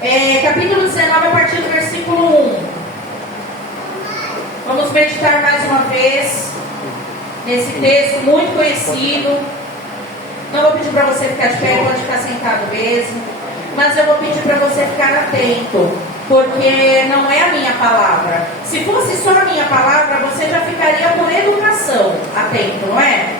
capítulo 19, a partir do versículo 1. Vamos meditar mais uma vez nesse texto muito conhecido. Não vou pedir para você ficar de pé, pode ficar sentado mesmo. Mas eu vou pedir para você ficar atento, porque não é a minha palavra. Se fosse só a minha palavra, você já ficaria por educação atento, não é?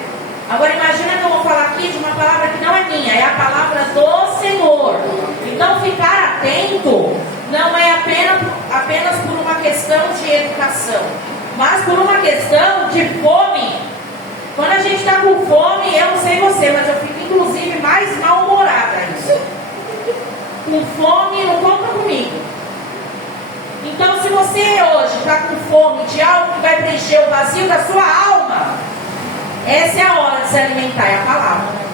Agora imagina que eu vou falar aqui de uma palavra que não é minha, é a palavra do Senhor. Então ficar atento não é apenas por uma questão de educação, mas por uma questão de fome. Quando a gente está com fome, eu não sei você, mas eu fico inclusive mais mal-humorada. Isso. Com fome, não conta comigo. Então, se você hoje está com fome de algo que vai preencher o vazio da sua alma, essa é a hora de se alimentar, é a palavra.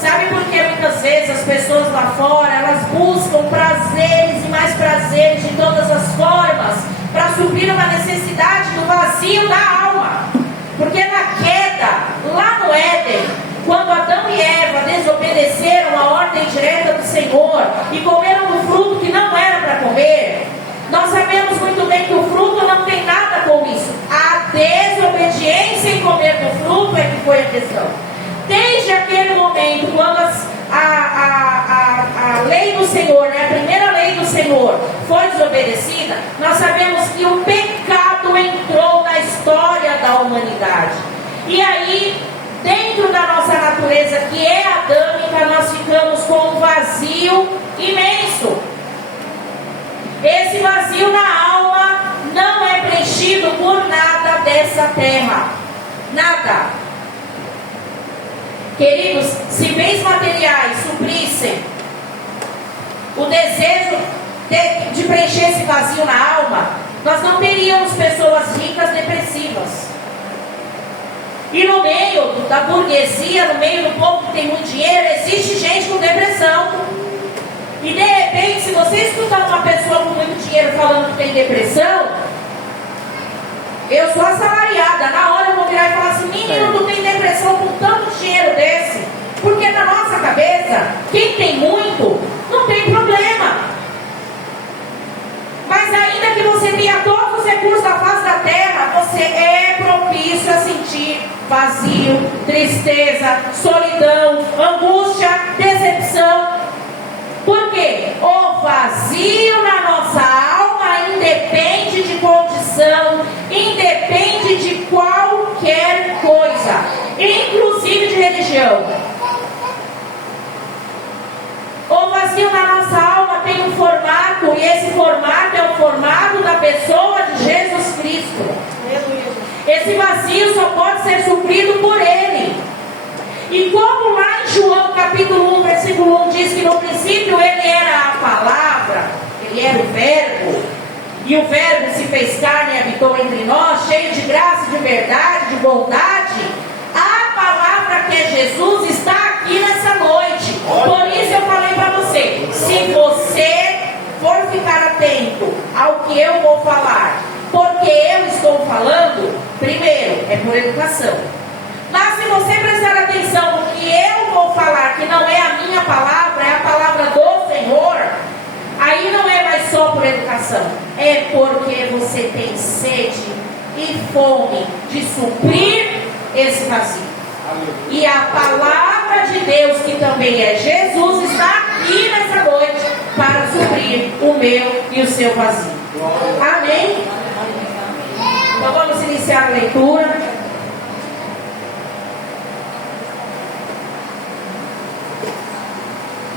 Sabe por que muitas vezes as pessoas lá fora, elas buscam prazeres e mais prazeres de todas as formas para suprir uma necessidade do vazio da alma? Porque na queda, lá no Éden, quando Adão e Eva desobedeceram a ordem direta do Senhor e comeram do fruto que não era para comer, nós sabemos muito bem que o fruto não tem nada com isso. A desobediência em comer do fruto é que foi a questão. Desde aquele momento, quando a lei do Senhor, né, a primeira lei do Senhor foi desobedecida, nós sabemos que o pecado entrou na história da humanidade. E aí, dentro da nossa natureza, que é adâmica, nós ficamos com um vazio imenso. Esse vazio na alma não é preenchido por nada dessa terra. Nada. Queridos, se bens materiais suprissem o desejo de preencher esse vazio na alma, nós não teríamos pessoas ricas depressivas. E no meio da burguesia, no meio do povo que tem muito dinheiro, existe gente com depressão. E de repente, se você escutar uma pessoa com muito dinheiro falando que tem depressão, eu sou assalariada, na hora eu vou virar e falar assim: menino, tu tem depressão com tanto dinheiro desse? Porque na nossa cabeça, quem tem muito, não tem problema. Mas ainda que você tenha todos os recursos da face da terra, você é propício a sentir vazio, tristeza, solidão, angústia, decepção. Por quê? O vazio na nossa alma independe de condição, independe de qualquer coisa, inclusive de religião. O vazio na nossa alma tem um formato, e esse formato é o formato da pessoa de Jesus Cristo. Esse vazio só pode ser suprido por Ele. E como lá em João capítulo 1, versículo 1 diz que no princípio Ele era a palavra, Ele era o verbo, e o verbo se fez carne e habitou entre nós, cheio de graça, de verdade, de bondade, a palavra que é Jesus está aqui nessa noite. Por isso eu falei para você, se você for ficar atento ao que eu vou falar, porque eu estou falando, primeiro, é por educação. Mas se você prestar atenção no que eu vou falar, que não é a minha palavra, é a palavra do Senhor, aí não é mais só por educação, é porque você tem sede e fome de suprir esse vazio. E a palavra de Deus, que também é Jesus, está aqui nessa noite para suprir o meu e o seu vazio. Amém? Então vamos iniciar a leitura.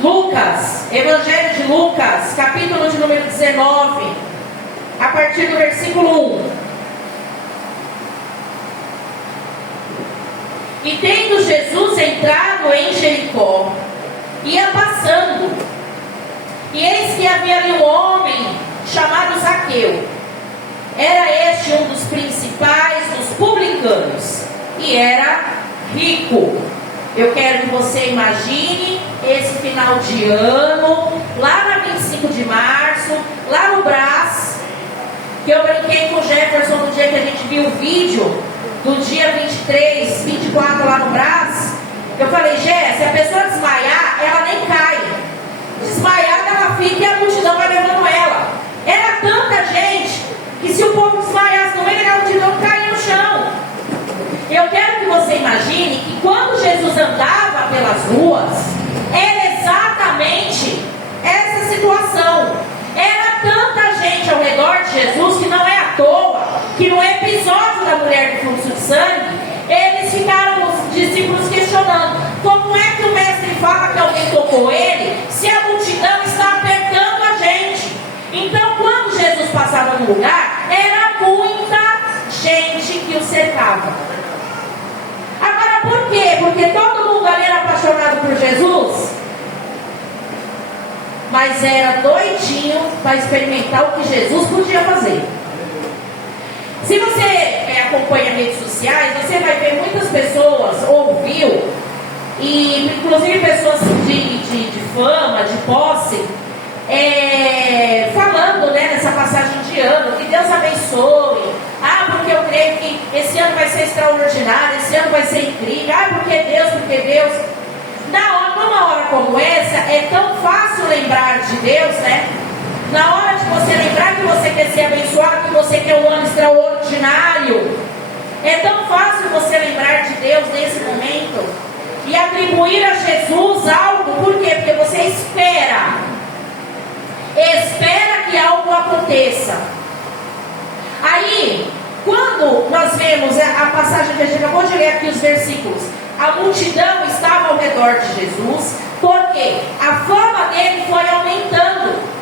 Lucas, Evangelho de Lucas, capítulo de número 19, a partir do versículo 1. E tendo Jesus entrado em Jericó, ia passando, e eis que havia ali um homem chamado Zaqueu. Era este um dos principais dos publicanos, e era rico. Eu quero que você imagine esse final de ano, lá na 25 de março, lá no Brás, que eu brinquei com o Jefferson no dia que a gente viu o vídeo, do dia 23, 24 lá no Brás. Eu falei: Jé, se a pessoa desmaiar, ela nem cai. Desmaiada ela fica pegou ele se a multidão está apertando a gente? Então, quando Jesus passava no lugar, era muita gente que o cercava. Agora, por quê? Porque todo mundo ali era apaixonado por Jesus, mas era doidinho para experimentar o que Jesus podia fazer. Se você acompanha redes sociais, você vai ver muitas pessoas, ouviu, e inclusive pessoas de fama, de posse, falando, né, nessa passagem de ano, que Deus abençoe. Porque eu creio que esse ano vai ser extraordinário, esse ano vai ser incrível. Porque Deus. Numa hora como essa, é tão fácil lembrar de Deus, né? Na hora de você lembrar que você quer ser abençoado, que você quer um ano extraordinário, é tão fácil você lembrar de Deus nesse momento e atribuir a Jesus algo. Por quê? Porque você espera que algo aconteça. Aí, quando nós vemos a passagem que a gente acabou de ler aqui, os versículos, a multidão estava ao redor de Jesus, porque a fama dele foi aumentando.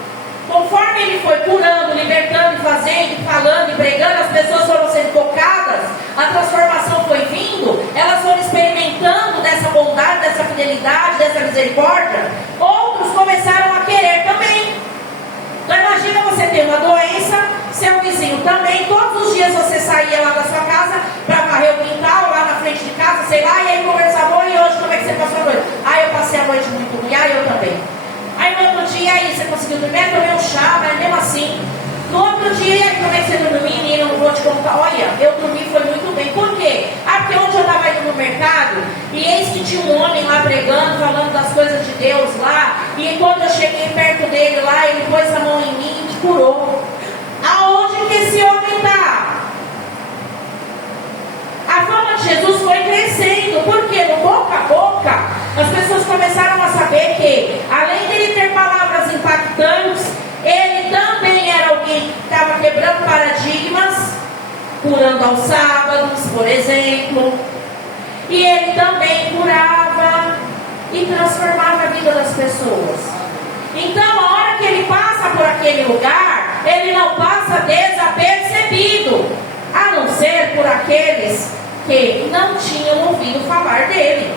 Conforme ele foi curando, libertando, fazendo, falando e pregando, as pessoas foram sendo tocadas, a transformação foi vindo, elas foram experimentando dessa bondade, dessa fidelidade, dessa misericórdia. Outros começaram a querer também. Então imagina você ter uma doença, seu vizinho também, todos os dias você saía lá da sua casa para varrer o quintal, lá na frente de casa, sei lá, e aí conversava: e hoje como é que você passou a noite? Eu passei a noite muito ruim, eu também. Aí no outro dia, aí você conseguiu dormir? Tomei um chá, mas mesmo assim. No outro dia, e aí como é que você dormiu? Menino, não vou te contar. Olha, eu dormi, foi muito bem. Por quê? Porque ontem eu estava indo no mercado, e eis que tinha um homem lá pregando, falando das coisas de Deus lá, e quando eu cheguei perto dele lá, ele pôs a mão em mim e me curou. Aonde que esse homem está? A fama de Jesus foi crescendo, porque no boca a boca, as pessoas começaram a saber que, além dele ter palavras impactantes, ele também era alguém que estava quebrando paradigmas, curando aos sábados, por exemplo. E ele também curava e transformava a vida das pessoas. Então, a hora que ele passa por aquele lugar, ele não passa desapercebido, a não ser por aqueles que não tinham ouvido falar dele,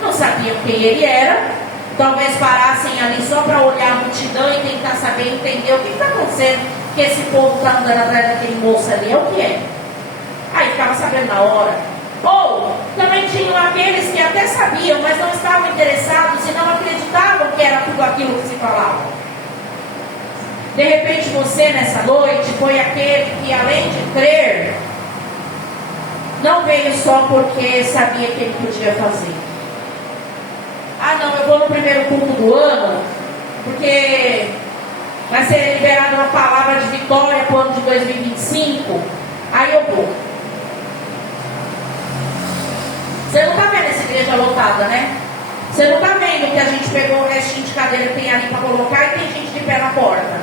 não sabiam quem ele era, talvez parassem ali só para olhar a multidão e tentar saber, entender o que está acontecendo, que esse povo está andando atrás daquele moço ali, é o que é. Aí ficava sabendo na hora. Ou também tinham aqueles que até sabiam, mas não estavam interessados e não acreditavam que era tudo aquilo que se falava. De repente você nessa noite foi aquele que, além de crer, não veio só porque sabia que ele podia fazer. Não, eu vou no primeiro culto do ano, porque vai ser liberada uma palavra de vitória para o ano de 2025. Aí eu vou. Você não está vendo essa igreja lotada, né? Você não está vendo que a gente pegou o restinho de cadeira que tem ali para colocar e tem gente de pé na porta.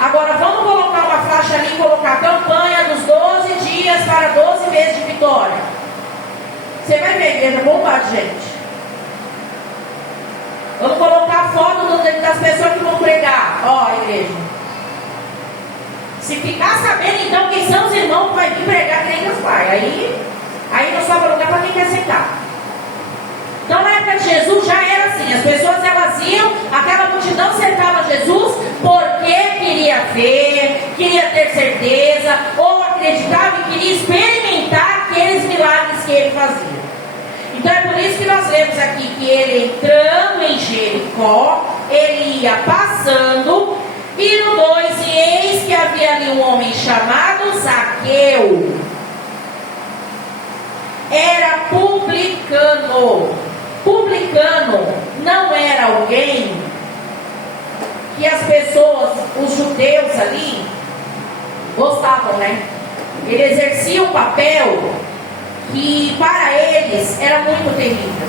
Agora vamos colocar uma faixa ali e colocar a campanha dos 12 dias para 12 meses de vitória. Você vai ver a igreja bombar de gente. Vamos colocar a foto das pessoas que vão pregar. Ó, igreja. Se ficar sabendo então quem são os irmãos que vai vir pregar, que nem Deus vai. Aí não sobra lugar para quem quer sentar. Então na época de Jesus já era assim. As pessoas elas iam, aquela multidão cercava Jesus porque queria ver, queria ter certeza, ou acreditava e queria experimentar aqueles milagres que ele fazia. Então é por isso que nós lemos aqui que ele entrando em Jericó, ele ia passando, e no 2, e eis que havia ali um homem chamado Zaqueu, era publicano. Publicano não era alguém que as pessoas, os judeus ali, gostavam, né? Ele exercia um papel que para eles era muito terrível.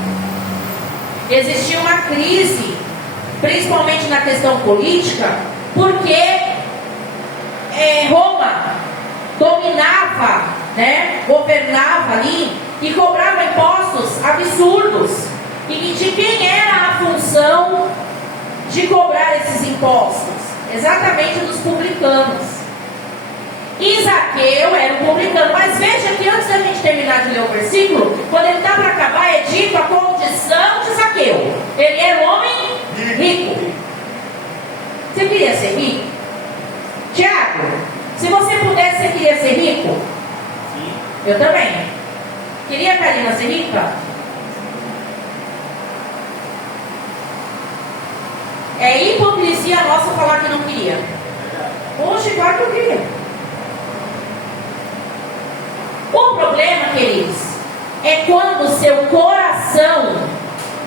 Existia uma crise, principalmente na questão política, porque Roma dominava, né, governava ali e cobrava impostos absurdos. E de quem era a função de cobrar esses impostos? Exatamente dos publicanos. E Zaqueu era um publicano. Mas veja que antes da gente terminar de ler o versículo, quando ele está para acabar, é dito a condição de Zaqueu. Ele era um homem rico. Você queria ser rico? Tiago, se você pudesse, você queria ser rico? Sim. Eu também. Queria a Karina ser rica? É hipocrisia nossa falar que não queria. Hoje, claro que eu queria. O problema, queridos, é quando o seu coração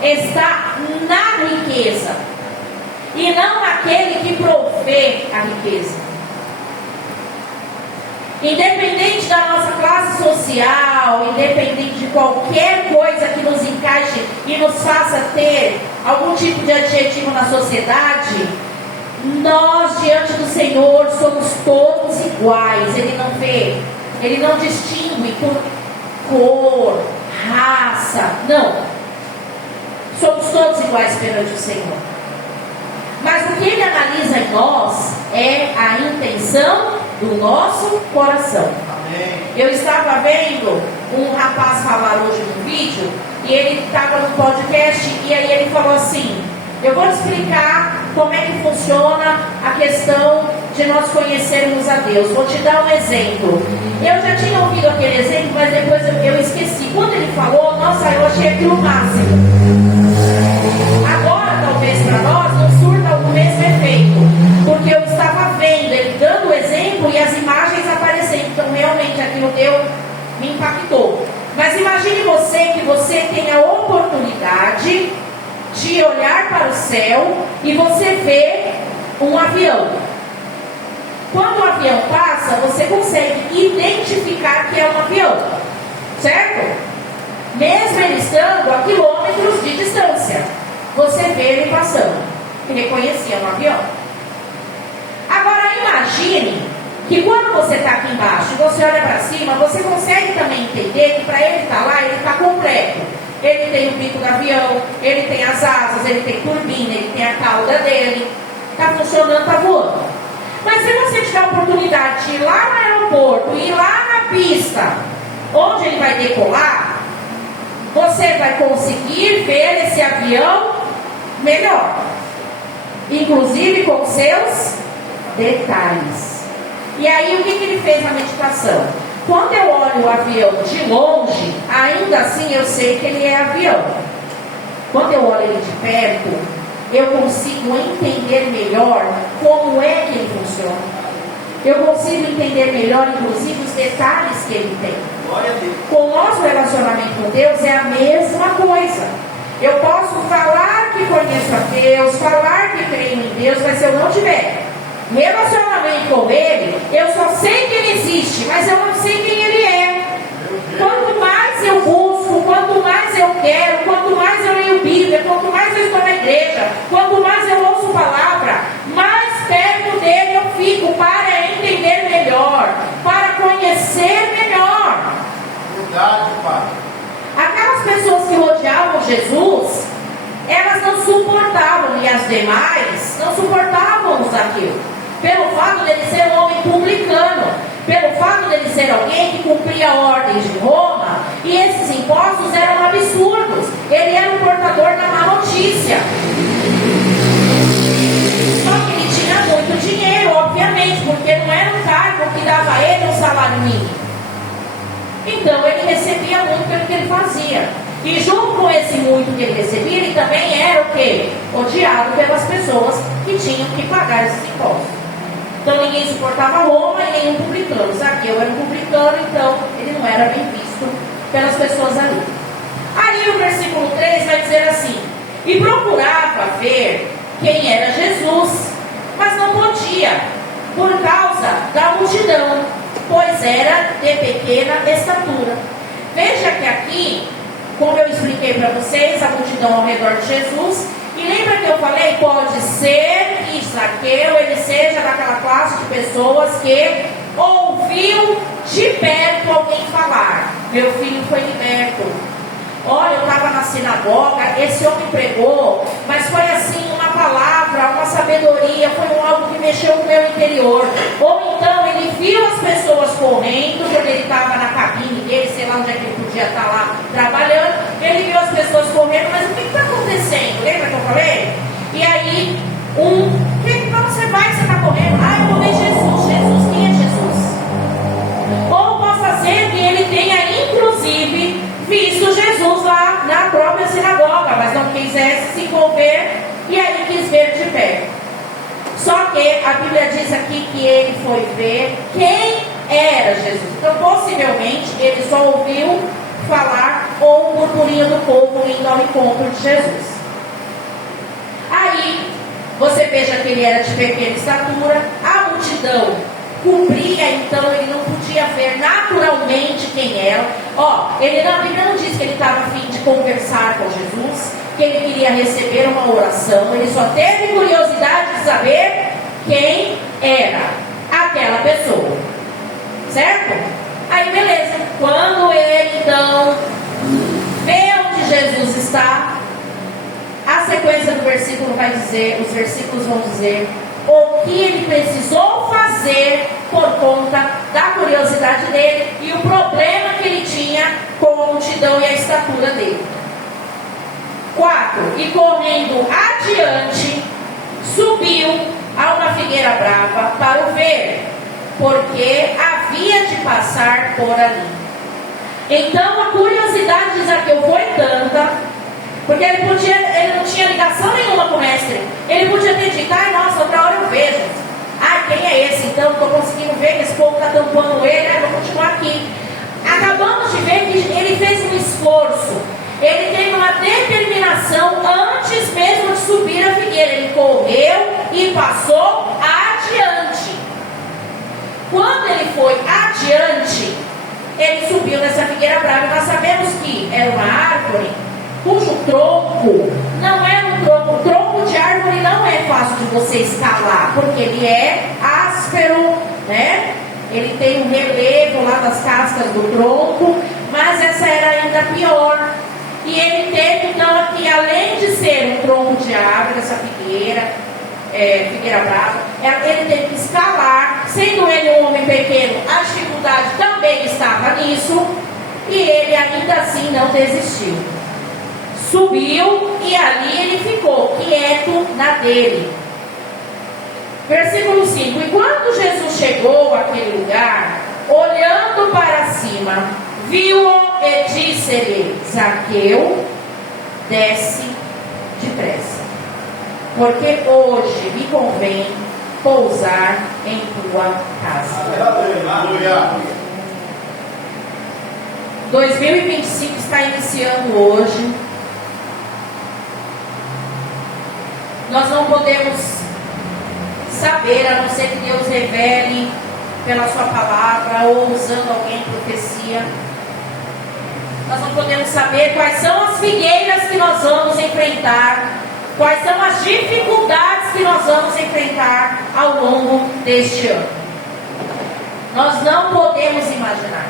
está na riqueza e não naquele que provê a riqueza. Independente da nossa classe social, independente de qualquer coisa que nos encaixe e nos faça ter algum tipo de adjetivo na sociedade, nós diante do Senhor somos todos iguais. Ele não vê, Ele não distingue por cor, raça, não. Somos todos iguais perante o Senhor. Mas o que Ele analisa em nós é a intenção do nosso coração. Amém. Eu estava vendo um rapaz falar hoje no vídeo, e ele estava no podcast, e aí ele falou assim: eu vou te explicar como é que funciona a questão de nós conhecermos a Deus. Vou te dar um exemplo. Eu já tinha ouvido aquele exemplo, mas depois eu esqueci. Quando ele falou, nossa, eu achei aquilo máximo. Agora, talvez para nós, não surta o mesmo efeito, porque eu estava vendo ele dando o exemplo e as imagens aparecendo. Então, realmente, aquilo me impactou. Mas imagine você que você tem a oportunidade de olhar para o céu e você vê um avião. Quando o avião passa, você consegue identificar que é um avião, certo? Mesmo ele estando a quilômetros de distância, você vê ele passando e reconhecia um avião. Agora imagine que quando você está aqui embaixo e você olha para cima, você consegue também entender que para ele estar lá, ele está completo. Ele tem o bico do avião, ele tem as asas, ele tem turbina, ele tem a cauda dele, está funcionando, está voando. Mas se você tiver a oportunidade de ir lá no aeroporto, ir lá na pista, onde ele vai decolar, você vai conseguir ver esse avião melhor, inclusive com seus detalhes. E aí o que ele fez na meditação? Quando eu olho o avião de longe, ainda assim eu sei que ele é avião. Quando eu olho ele de perto, eu consigo entender melhor como é que ele funciona. Eu consigo entender melhor, inclusive, os detalhes que ele tem. Com o nosso relacionamento com Deus é a mesma coisa. Eu posso falar que conheço a Deus, falar que creio em Deus, mas se eu não tiver relacionamento com Ele, eu só sei que Ele existe, mas eu não sei quem Ele é. Quanto mais eu busco, quanto mais eu quero, quanto mais eu leio Bíblia, quanto mais eu estou na igreja, quanto mais eu ouço palavra, mais perto dele eu fico para entender melhor, para conhecer melhor. Verdade, Pai. Aquelas pessoas que rodeavam Jesus, elas não suportavam, e as demais não suportavam aquilo. Pelo fato dele ser um homem publicano, pelo fato dele ser alguém que cumpria ordens de Roma, e esses impostos eram absurdos. Ele era um portador da má notícia. Só que ele tinha muito dinheiro, obviamente, porque não era um cargo que dava a ele um salário mínimo. Então ele recebia muito pelo que ele fazia. E junto com esse muito que ele recebia, ele também era o quê? Odiado pelas pessoas que tinham que pagar esses impostos. Então ninguém suportava Roma e nenhum publicano. Zaqueu era um publicano, então ele não era bem visto pelas pessoas ali. Aí o versículo 3 vai dizer assim: e procurava ver quem era Jesus, mas não podia, por causa da multidão, pois era de pequena estatura. Veja que aqui, como eu expliquei para vocês, a multidão ao redor de Jesus. E lembra que eu falei, pode ser que Zaqueu ele seja daquela classe de pessoas que ouviu de perto alguém falar: meu filho foi liberto. Olha, eu estava na sinagoga, esse homem pregou, mas foi assim uma palavra mexeu com o meu interior. Ou então ele viu as pessoas correndo, quando ele estava na cabine dele, sei lá onde é que ele podia estar lá trabalhando. Ele viu as pessoas correndo, mas o que está acontecendo? Lembra que eu falei? E aí, para você vai que você está correndo? Ah, eu vou ver Jesus. Jesus, quem é Jesus? Ou possa ser que ele tenha, inclusive, visto Jesus lá na própria sinagoga, mas não quisesse se envolver e aí quis ver de perto. Só que a Bíblia diz aqui que ele foi ver quem era Jesus. Então, possivelmente, ele só ouviu falar ou o burburinho do povo indo ao encontro de Jesus. Aí, você veja que ele era de pequena estatura, a multidão cobria, então ele não podia ver naturalmente quem era. A Bíblia não diz que ele estava a fim de conversar com Jesus, que ele queria receber uma oração. Ele só teve curiosidade de saber quem era aquela pessoa, certo? Aí beleza, quando ele então vê onde Jesus está, a sequência do versículo vai dizer, os versículos vão dizer o que ele precisou fazer por conta da curiosidade dele e o problema que ele tinha com a multidão e a estatura dele. 4. E correndo adiante, subiu a uma figueira brava para o ver, porque havia de passar por ali. Então a curiosidade de Zaqueu foi tanta, porque ele não tinha ligação nenhuma com o mestre. Ele podia ter dito, nossa, outra hora eu vejo. Quem é esse? Então, estou conseguindo ver que esse povo está tampando ele, vou continuar aqui. Acabamos de ver que ele fez um esforço. Ele teve uma determinação antes mesmo de subir a figueira. Ele correu e passou adiante. Quando ele foi adiante, ele subiu nessa figueira brava. Nós sabemos que era uma árvore cujo tronco não é um tronco. O tronco de árvore não é fácil de você escalar, porque ele é áspero, né? Ele tem um relevo lá das cascas do tronco, mas essa era ainda pior. E ele teve então aqui, além de ser um tronco de árvore, essa figueira brava, ele teve que escalar. Sendo ele um homem pequeno, a dificuldade também estava nisso, e ele ainda assim não desistiu. Subiu e ali ele ficou quieto na dele. Versículo 5. E quando Jesus chegou àquele lugar, olhando para cima, viu-o e disse-lhe: Zaqueu, desce depressa, porque hoje me convém pousar em tua casa. Aleluia. 2025 está iniciando hoje. Nós não podemos saber, a não ser que Deus revele pela sua palavra ou usando alguém em profecia. Nós não podemos saber quais são as figueiras que nós vamos enfrentar, quais são as dificuldades que nós vamos enfrentar ao longo deste ano. Nós não podemos imaginar.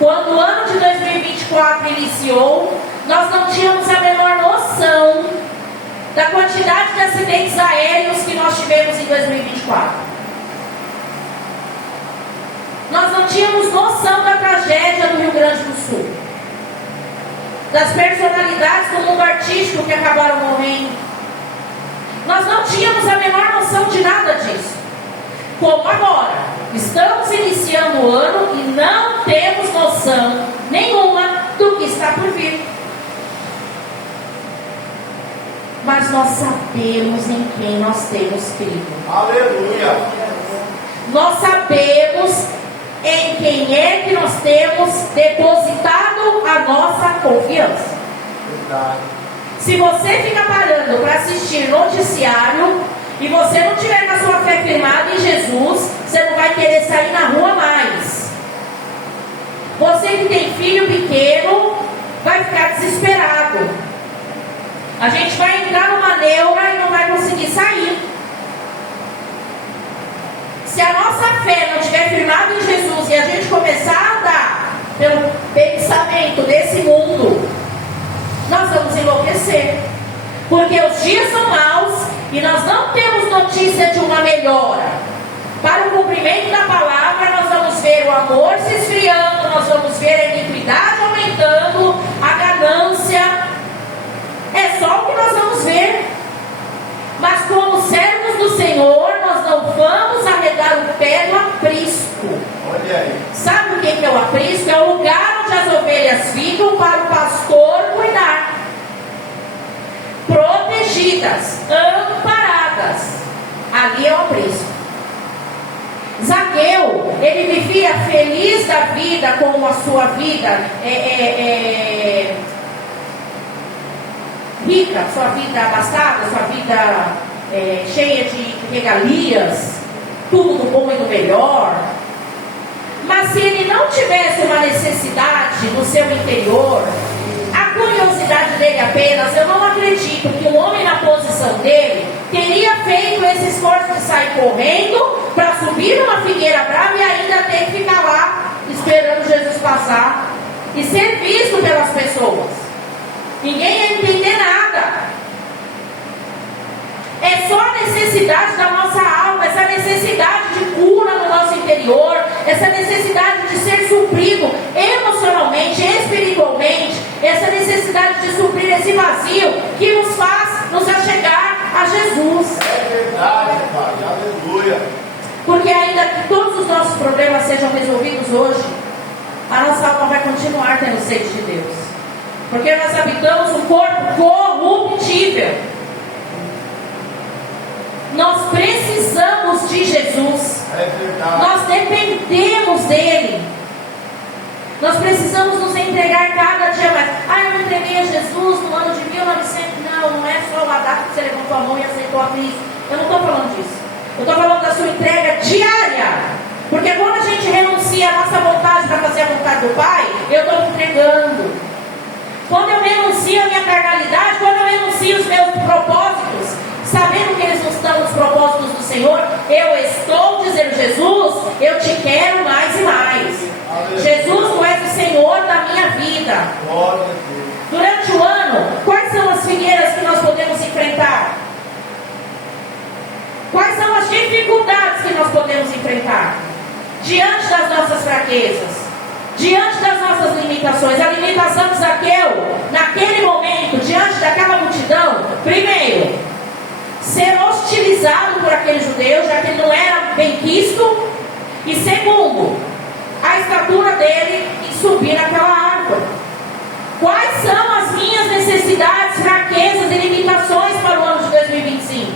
Quando o ano de 2024 iniciou, nós não tínhamos a menor noção da quantidade de acidentes aéreos que nós tivemos em 2024. Nós não tínhamos noção da tragédia do Rio Grande do Sul, das personalidades do mundo artístico que acabaram morrendo. Nós não tínhamos a menor noção de nada disso. Como agora, estamos iniciando o ano e não temos noção nenhuma do que está por vir. Mas nós sabemos em quem nós temos crido. Aleluia! Nós sabemos em quem é que nós temos depositado a nossa confiança. Verdade. Se você fica parando para assistir noticiário e você não tiver com a sua fé firmada em Jesus, você não vai querer sair na rua mais. Você que tem filho pequeno vai ficar desesperado. A gente vai entrar numa neura e não vai conseguir sair. Se a nossa fé não estiver firmada em Jesus e a gente começar a andar pelo pensamento desse mundo, nós vamos enlouquecer. Porque os dias são maus e nós não temos notícia de uma melhora. Para o cumprimento da palavra, nós vamos ver o amor se esfriando, nós vamos ver a iniquidade aumentando, a ganância. É só o que nós vamos ver. Mas como servos do Senhor, nós não vamos arredar o pé do aprisco. Olha aí. Sabe o que é o aprisco? É o lugar onde as ovelhas ficam para o pastor cuidar. Protegidas, amparadas. Ali é o aprisco. Zaqueu, ele vivia feliz da vida com a sua vida rica, sua vida abastada, sua vida cheia de regalias, tudo do bom e do melhor. Mas se ele não tivesse uma necessidade no seu interior, a curiosidade dele apenas, eu não acredito que um homem na posição dele teria feito esse esforço de sair correndo para subir numa figueira brava e ainda ter que ficar lá esperando Jesus passar e ser visto pelas pessoas. Ninguém ia entender nada. É só a necessidade da nossa alma, essa necessidade de cura no nosso interior, essa necessidade de ser suprido emocionalmente, espiritualmente, essa necessidade de suprir esse vazio que nos faz nos achegar a Jesus. É verdade, Pai. Aleluia. Porque ainda que todos os nossos problemas sejam resolvidos hoje, a nossa alma vai continuar tendo sede de Deus. Porque nós habitamos um corpo corruptível. Nós precisamos de Jesus. É verdade. Nós dependemos dele. Nós precisamos nos entregar cada dia mais. Eu me entreguei a Jesus no ano de 1900. Não é só a data que você levantou a mão e aceitou a Cristo. Eu não estou falando disso. Eu estou falando da sua entrega diária. Porque quando a gente renuncia a nossa vontade para fazer a vontade do Pai, eu estou me entregando. Quando eu renuncio a minha carnalidade, quando eu renuncio os meus propósitos, sabendo que eles não estão nos propósitos do Senhor, eu estou dizendo: Jesus, eu te quero mais e mais. Aleluia. Jesus, tu és o Senhor da minha vida. Glória a Deus. Durante o ano, quais são as figueiras que nós podemos enfrentar? Quais são as dificuldades que nós podemos enfrentar? Diante das nossas fraquezas, diante das nossas limitações. A limitação de Zaqueu, naquele momento, diante daquela multidão, primeiro, ser hostilizado por aqueles judeus, já que ele não era bem quisto, e segundo, a estatura dele em subir naquela árvore. Quais são as minhas necessidades, fraquezas e limitações para o ano de 2025?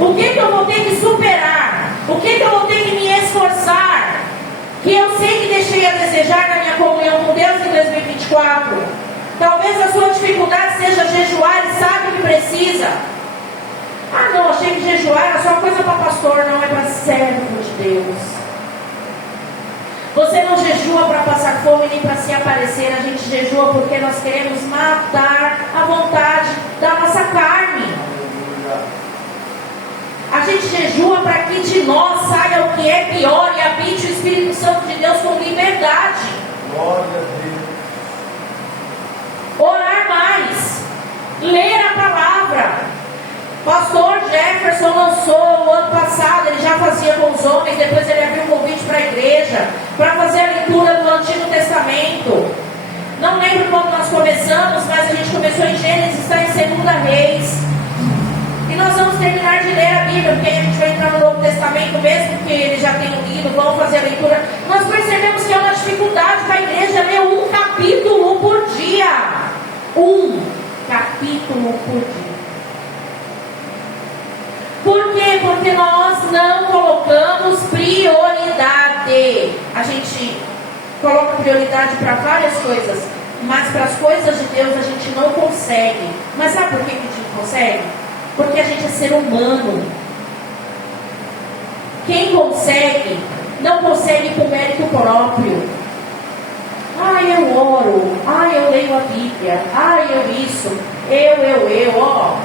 O que eu vou ter que superar? O que eu vou ter que me esforçar? Que eu sei que deixei a desejar na minha comunhão com Deus em 2024. Talvez a sua dificuldade seja jejuar e sabe que precisa. Não, achei que jejuar era só coisa para pastor. Não, é para servo de Deus. Você não jejua para passar fome nem para se aparecer. A gente jejua porque nós queremos matar a vontade da nossa carne. A gente jejua para que de nós saia o que é pior e habite o Espírito Santo de Deus com liberdade. Glória a Deus. Orar mais, ler a palavra. Pastor Jefferson lançou o ano passado, ele já fazia com os homens, depois ele abriu um convite para a igreja, para fazer a leitura do Antigo Testamento. Não lembro quando nós começamos, mas a gente começou em Gênesis, está em 2 Reis. E nós vamos terminar de ler a Bíblia, porque a gente vai entrar no Novo Testamento, mesmo que eles já tenham lido, vão fazer a leitura. Nós percebemos que é uma dificuldade para a igreja ler um capítulo por dia. Um capítulo por dia. Por quê? Porque nós não colocamos prioridade. A gente coloca prioridade para várias coisas, mas para as coisas de Deus a gente não consegue. Mas sabe por que a gente não consegue? Porque a gente é ser humano. Quem consegue, não consegue por mérito próprio. Eu oro. Eu leio a Bíblia. Eu isso. Ó.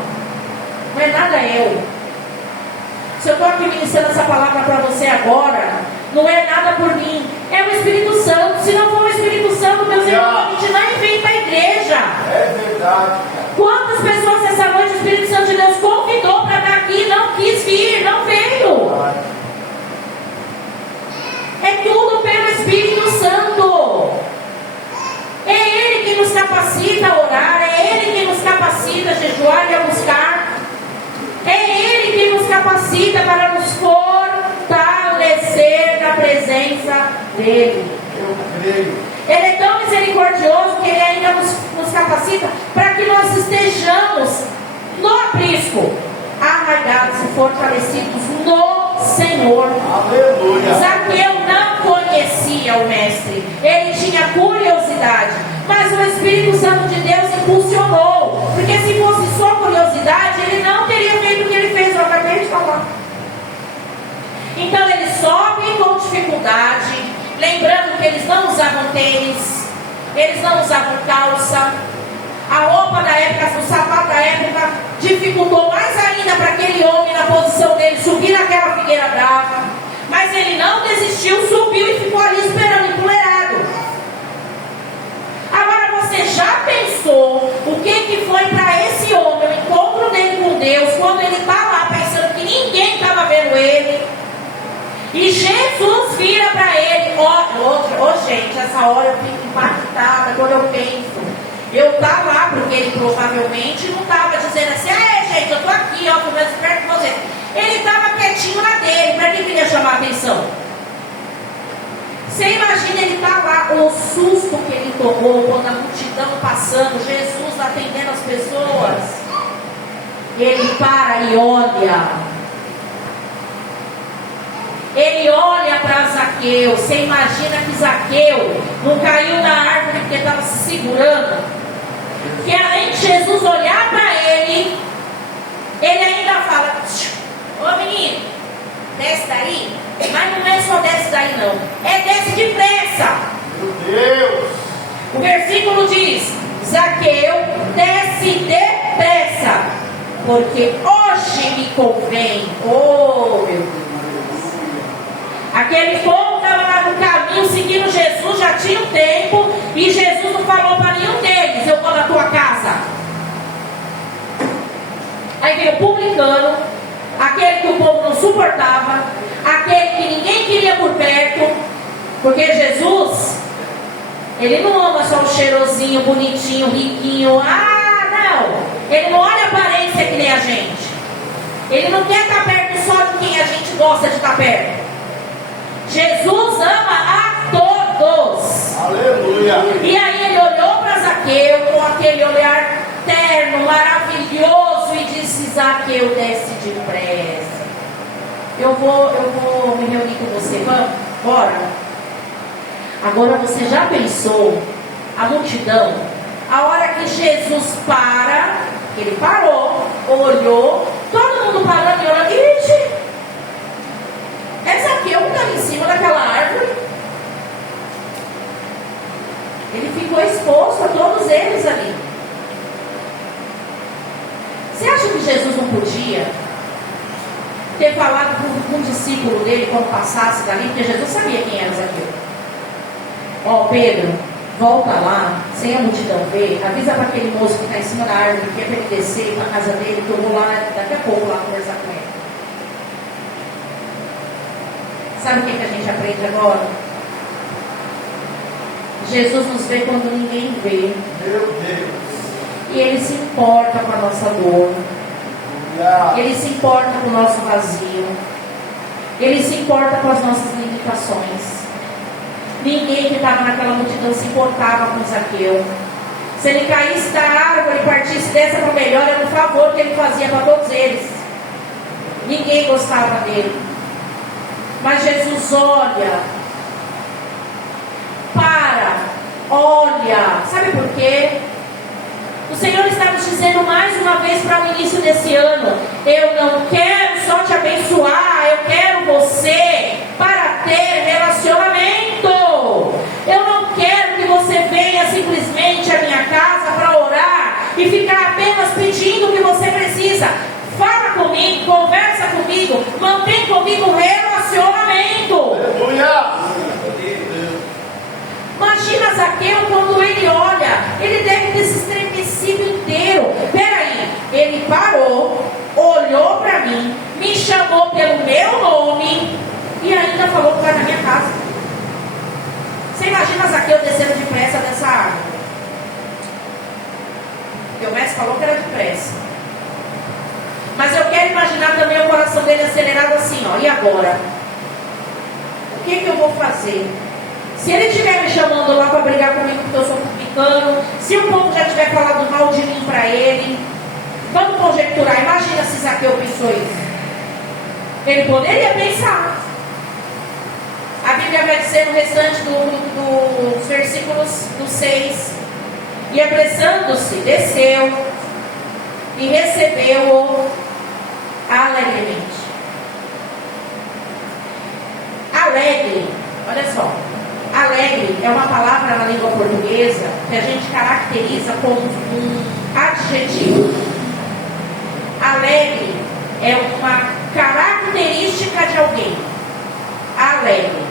Não é nada eu. Se eu estou aqui ministrando essa palavra para você agora, não é nada por mim. É o Espírito Santo. Se não for o Espírito Santo, meus irmãos, a gente nem vem para a igreja. É verdade. Quantas pessoas essa noite o Espírito Santo de Deus convidou para estar para nos fortalecer na presença dEle. Eu creio. Ele é tão misericordioso que Ele ainda nos capacita para que nós estejamos no aprisco, arraigados e fortalecidos no Senhor. Aleluia. Zaqueu não conhecia o Mestre, ele tinha curiosidade, mas o Espírito Santo de Deus impulsionou, porque se fosse só curiosidade, ele não teria feito o que ele fez, eu acabei de falar. Então ele sobe com dificuldade, lembrando que eles não usavam tênis, eles não usavam calça, a roupa da época, o sapato da época dificultou mais ainda para aquele homem na posição dele subir naquela figueira brava, mas ele não desistiu, subiu e ficou ali esperando, empoleirado. Agora você já pensou o que foi para esse homem, o encontro dele com Deus, quando ele está lá pensando que ninguém estava vendo ele, e Jesus vira para ele, gente, essa hora eu fico impactada quando eu penso. Eu estava lá, porque ele provavelmente não estava dizendo assim, gente, eu estou aqui, ó, converso perto de você. Ele estava quietinho na dele, para que ele ia chamar a atenção? Você imagina ele estar lá, o susto que ele tomou quando a multidão passando, Jesus atendendo as pessoas. Ele para e olha. Ele olha para Zaqueu. Você imagina que Zaqueu não caiu da árvore porque estava se segurando? Que além de Jesus olhar para ele, ele ainda fala: ô menino, desce daí. Mas não é só desce daí não, é desce depressa. Meu Deus. O versículo diz: Zaqueu, desce depressa, porque hoje me convém. Oh meu Deus. Aquele povo estava lá no caminho seguindo Jesus, já tinha um tempo, e Jesus não falou para nenhum deles: eu vou na tua casa. Aí veio o publicano, aquele que o povo não suportava, aquele que ninguém queria por perto, porque Jesus, ele não ama só o cheirosinho, bonitinho, riquinho. Não, ele não olha a aparência que nem a gente. Ele não quer estar perto só de quem a gente gosta de estar perto. Jesus ama a todos. Aleluia. E aí ele olhou para Zaqueu com aquele olhar terno, maravilhoso, e disse: Zaqueu, desce depressa. Eu vou me reunir com você. Vamos? Bora. Agora você já pensou a multidão? A hora que Jesus para, ele parou, olhou, todo mundo parando e olhando. Ixi! É Zaqueu que estava em cima daquela árvore. Ele ficou exposto a todos eles ali. Você acha que Jesus não podia ter falado com um discípulo dele quando passasse dali? Porque Jesus sabia quem era Zaqueu. Ó, Pedro, volta lá, sem a multidão ver, avisa para aquele moço que está em cima da árvore que é para ele descer para a casa dele, que eu vou lá daqui a pouco lá conversar com ele. Sabe o que a gente aprende agora? Jesus nos vê quando ninguém vê. Meu Deus. E Ele se importa com a nossa dor. Ele se importa com o nosso vazio. Ele se importa com as nossas limitações. Ninguém que estava naquela multidão se importava com Zaqueu. Se ele caísse da árvore e partisse dessa para melhor, era um favor que ele fazia para todos eles. Ninguém gostava dele. Mas Jesus olha, olha, sabe por quê? O Senhor está nos dizendo mais uma vez para o início desse ano: eu não quero só te abençoar, eu quero você para ter relacionamento. Eu não quero que você venha simplesmente à minha casa para orar e ficar apenas pedindo o que você precisa. Fala comigo, conversa comigo, mantém comigo um relacionamento. Aleluia. Imagina Zaqueu quando ele olha, ele deve ter se estremecido inteiro. Peraí, ele parou, olhou para mim, me chamou pelo meu nome e ainda falou que vai na minha casa. Você imagina Zaqueu descendo depressa dessa árvore? Porque o mestre falou que era depressa. Mas eu quero imaginar também o coração dele dele acelerado assim, ó, e agora? O que eu vou fazer? Se ele estiver me chamando lá para brigar comigo porque eu sou publicano, se o povo já tiver falado mal de mim para ele, vamos conjecturar, imagina se Zaqueu pensou isso. Ele poderia pensar. A Bíblia vai dizer no restante dos versículos do 6, e apressando-se, desceu e recebeu-o alegremente. Alegre, olha só, alegre é uma palavra na língua portuguesa que a gente caracteriza como um adjetivo. Alegre é uma característica de alguém. Alegre.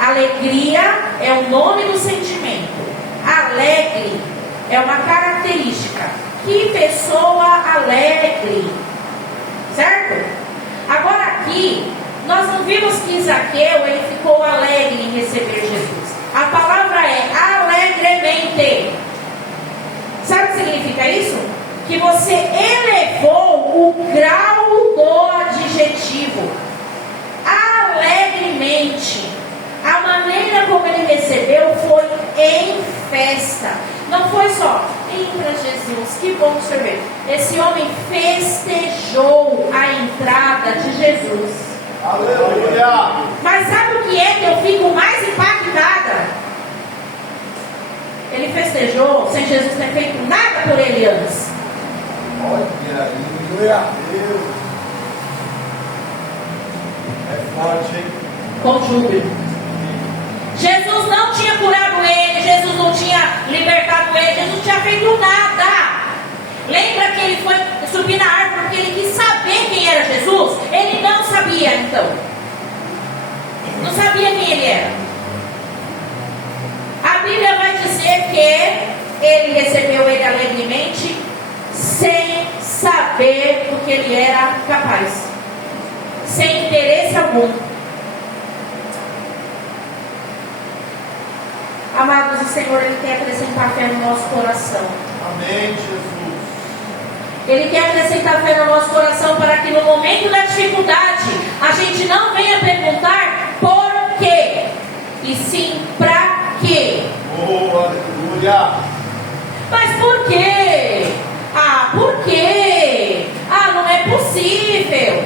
Alegria é o nome do sentimento. Alegre é uma característica. Que pessoa alegre. Certo? Agora aqui, nós não vimos que Zaqueu ele ficou alegre em receber Jesus. A palavra é alegremente. Sabe o que significa isso? Que você elevou o grau do adjetivo. Alegremente. A maneira como ele recebeu foi em festa. Não foi só, entra Jesus, que bom que o senhor veio. Esse homem festejou a entrada de Jesus. Aleluia! Mas sabe o que é que eu fico mais impactada? Ele festejou sem Jesus ter feito nada por ele antes. Olha aí, aleluia! Deus! É forte, hein? Com júbilo. Jesus não tinha curado ele, Jesus não tinha libertado ele, Jesus não tinha feito nada. Lembra que ele foi subir na árvore porque ele quis saber quem era Jesus? Ele não sabia então. Não sabia quem ele era. A Bíblia vai dizer que ele recebeu ele alegremente, sem saber do que ele era capaz, sem interesse algum. Amados, o Senhor, Ele quer acrescentar fé no nosso coração. Amém, Jesus. Ele quer acrescentar fé no nosso coração para que no momento da dificuldade a gente não venha perguntar por quê, e sim para quê. Oh, aleluia. Mas por quê? Ah, por quê? Ah, não é possível.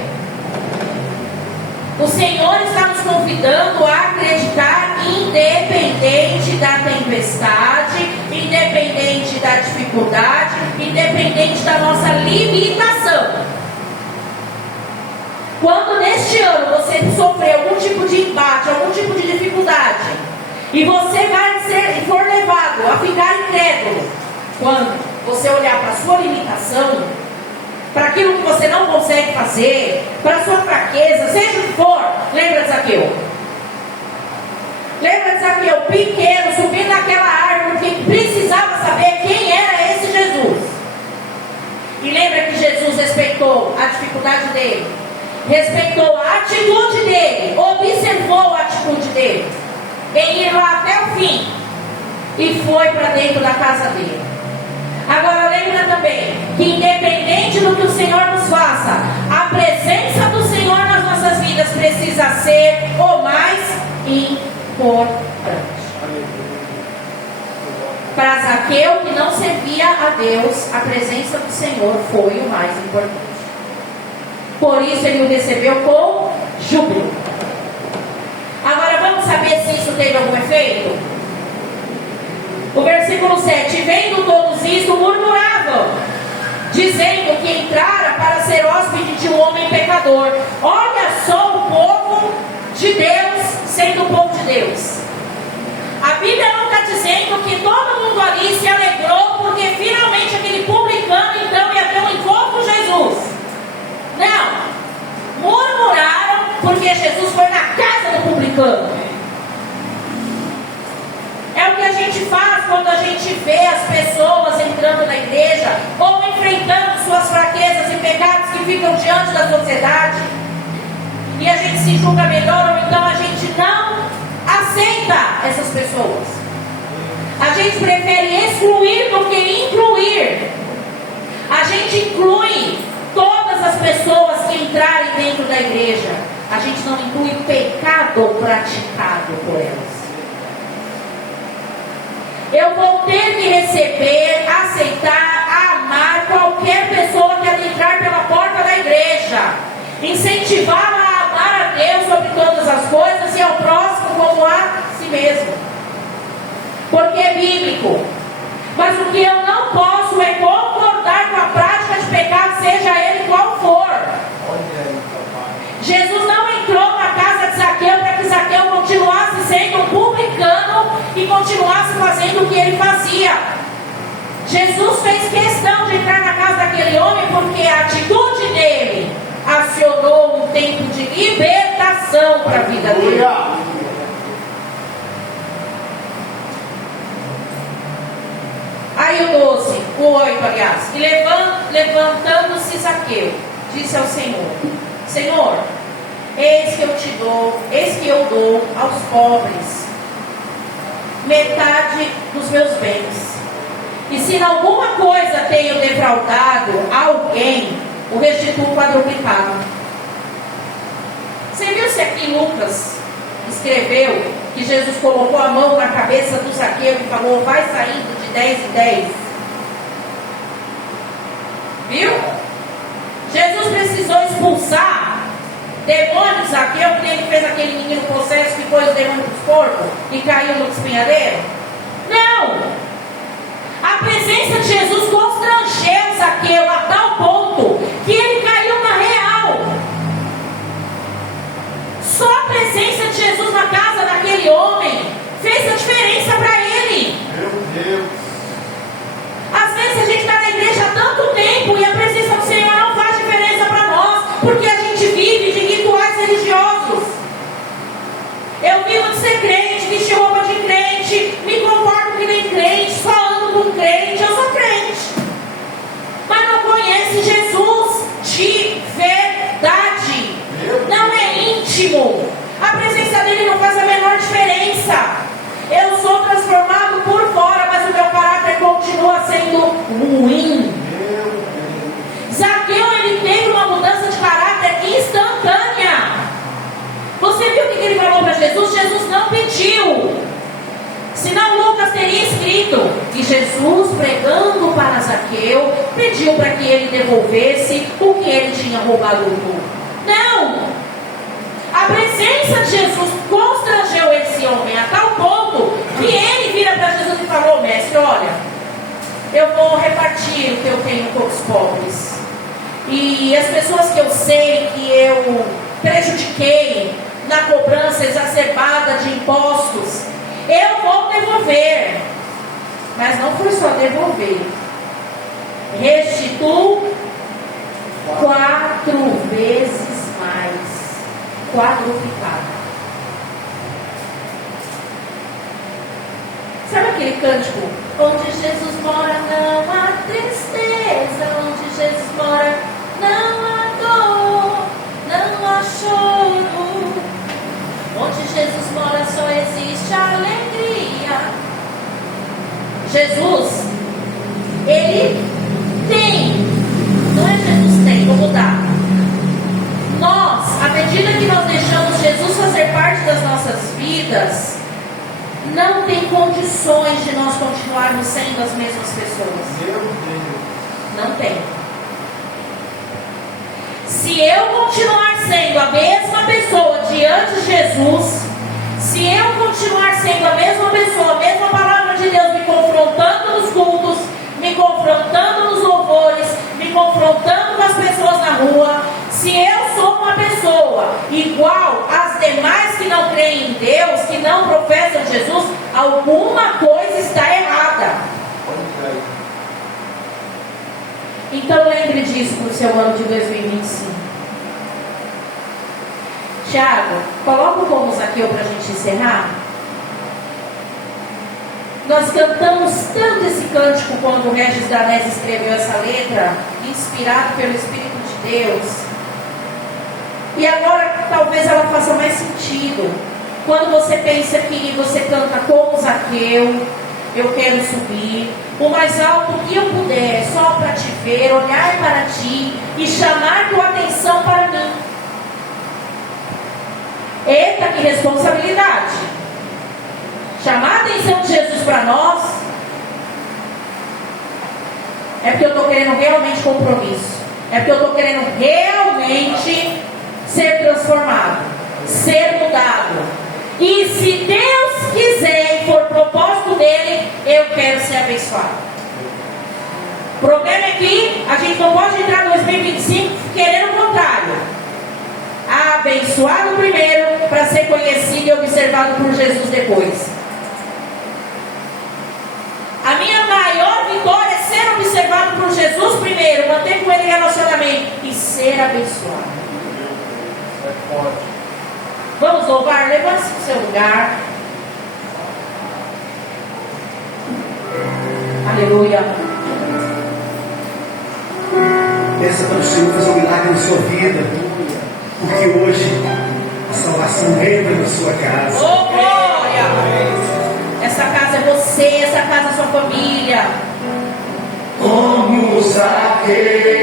O Senhor está nos convidando a acreditar, independente da tempestade, independente da dificuldade, independente da nossa limitação. Quando neste ano você sofrer algum tipo de embate, algum tipo de dificuldade, e você for levado a ficar incrédulo, quando você olhar para a sua limitação, para aquilo que você não consegue fazer, para a sua fraqueza, seja o que for, lembra de Zaqueu? Lembra de Zaqueu, pequeno, subindo naquela árvore, que precisava saber quem era esse Jesus. E lembra que Jesus respeitou a dificuldade dele, respeitou a atitude dele, observou a atitude dele, em ir lá até o fim, e foi para dentro da casa dele. Agora lembra também que independente do que o Senhor nos faça, a presença do Senhor nas nossas vidas precisa ser o mais importante. Para Zaqueu, que não servia a Deus, a presença do Senhor foi o mais importante. Por isso ele o recebeu com júbilo. Agora vamos saber se isso teve algum efeito? O versículo 7, vendo todos isto, murmuravam, dizendo que entrara para ser hóspede de um homem pecador. Olha só o povo de Deus sendo o povo de Deus. A Bíblia não está dizendo que todo mundo ali se alegrou porque finalmente aquele publicano então ia ter um encontro com Jesus. Não, murmuraram porque Jesus foi na casa do publicano. É o que a gente faz quando a gente vê as pessoas entrando na igreja ou enfrentando suas fraquezas e pecados que ficam diante da sociedade, e a gente se julga melhor, ou então a gente não aceita essas pessoas. A gente prefere excluir do que incluir. A gente inclui todas as pessoas que entrarem dentro da igreja, a gente não inclui pecado praticado por elas. Eu vou ter que receber, aceitar, amar qualquer pessoa que entrar pela porta da igreja, incentivá-la a amar a Deus sobre todas as coisas e ao próximo como a si mesmo, porque é bíblico. Mas o que eu não posso é concordar com a prática de pecado, seja ele qual for. Jesus não entrou na casa de Zaqueu para que Zaqueu continuasse sendo um publicano e continuasse fazendo o que ele fazia. Jesus fez questão de entrar na casa daquele homem porque a atitude dele acionou um tempo de libertação para a vida dele. Aí o 12, o 8, aliás. E levantando-se Zaqueu, disse ao Senhor: Senhor, eis que eu dou aos pobres metade dos meus bens. E se em alguma coisa tenho defraudado alguém, o restituo quadruplicado. Você viu se aqui Lucas escreveu que Jesus colocou a mão na cabeça do Zaqueu e falou: vai saindo de 10 em 10? Viu? Jesus precisou expulsar demônios de Zaqueu porque ele fez aquele menino possesso que foi os demônios dos porcos e caiu no despenhadeiro? Não! A presença de Jesus constrangeu Zaqueu a tal ponto que ele caiu na real. Só a presença de Jesus na casa daquele homem fez a diferença para ele. Meu Deus. Às vezes a gente está na igreja há tanto tempo e a presença do Senhor não faz diferença para nós, porque a gente vive de rituais religiosos. Eu vivo de ser crente, vestir roupa de crente, me comporto que nem crente, só ando com crente, eu sou crente. Mas não conhece Jesus de verdade. Não é íntimo. A presença dele não faz a menor diferença. Eu sou transformado por fora, mas o meu caráter continua sendo ruim. Zaqueu, ele teve uma mudança de caráter instantânea. Você viu o que ele falou para Jesus? Jesus não pediu. Senão Lucas teria escrito que Jesus, pregando para Zaqueu, pediu para que ele devolvesse o que ele tinha roubado do povo. Não! A presença de Jesus constrangeu esse homem a tal ponto que ele vira para Jesus e falou: mestre, olha, eu vou repartir o que eu tenho com os pobres. E as pessoas que eu sei que eu prejudiquei na cobrança exacerbada de impostos, eu vou devolver. Mas não foi só devolver, restituo 4 vezes mais, quadruplicado. Sabe aquele cântico? Onde Jesus mora não há tristeza, onde Jesus mora não há dor, não há choro. Onde Jesus mora só existe alegria. Jesus, ele tem, não é Jesus tem, vou mudar. Nós, à medida que nós deixamos Jesus fazer parte das nossas vidas, não tem condições de nós continuarmos sendo as mesmas pessoas. Meu Deus. Não tem. Se eu continuar sendo a mesma pessoa diante de Jesus, se eu continuar sendo a mesma pessoa, a mesma palavra de Deus me confrontando nos cultos, me confrontando nos louvores, me confrontando com as pessoas na rua, se eu sou uma pessoa igual às demais que não creem em Deus, que não professam Jesus, alguma coisa está errada. Então lembre disso para o seu ano de 2025. Tiago, coloca o como Zaqueu para a gente encerrar. Nós cantamos tanto esse cântico quando o Regis Danés escreveu essa letra, inspirado pelo Espírito de Deus. E agora talvez ela faça mais sentido. Quando você pensa que você canta como Zaqueu, eu quero subir o mais alto que eu puder, só para te ver, olhar para ti e chamar tua atenção para mim. Eita, que responsabilidade! Chamar a atenção de Jesus para nós é porque eu estou querendo realmente compromisso. É porque eu estou querendo realmente ser transformado, ser mudado. E se Deus quiser e for propósito dele, eu quero ser abençoado. O problema é que a gente não pode entrar em 2025 querendo o contrário. Abençoado primeiro para ser conhecido e observado por Jesus depois. A minha maior vitória é ser observado por Jesus primeiro, manter com ele relacionamento e ser abençoado. É forte. Vamos louvar, levante-se do seu lugar. Aleluia. Peça para o Senhor fazer um milagre na sua vida, porque hoje a salvação entra na sua casa. Oh, glória! Essa casa é você, essa casa é sua família. Como Zaqueu.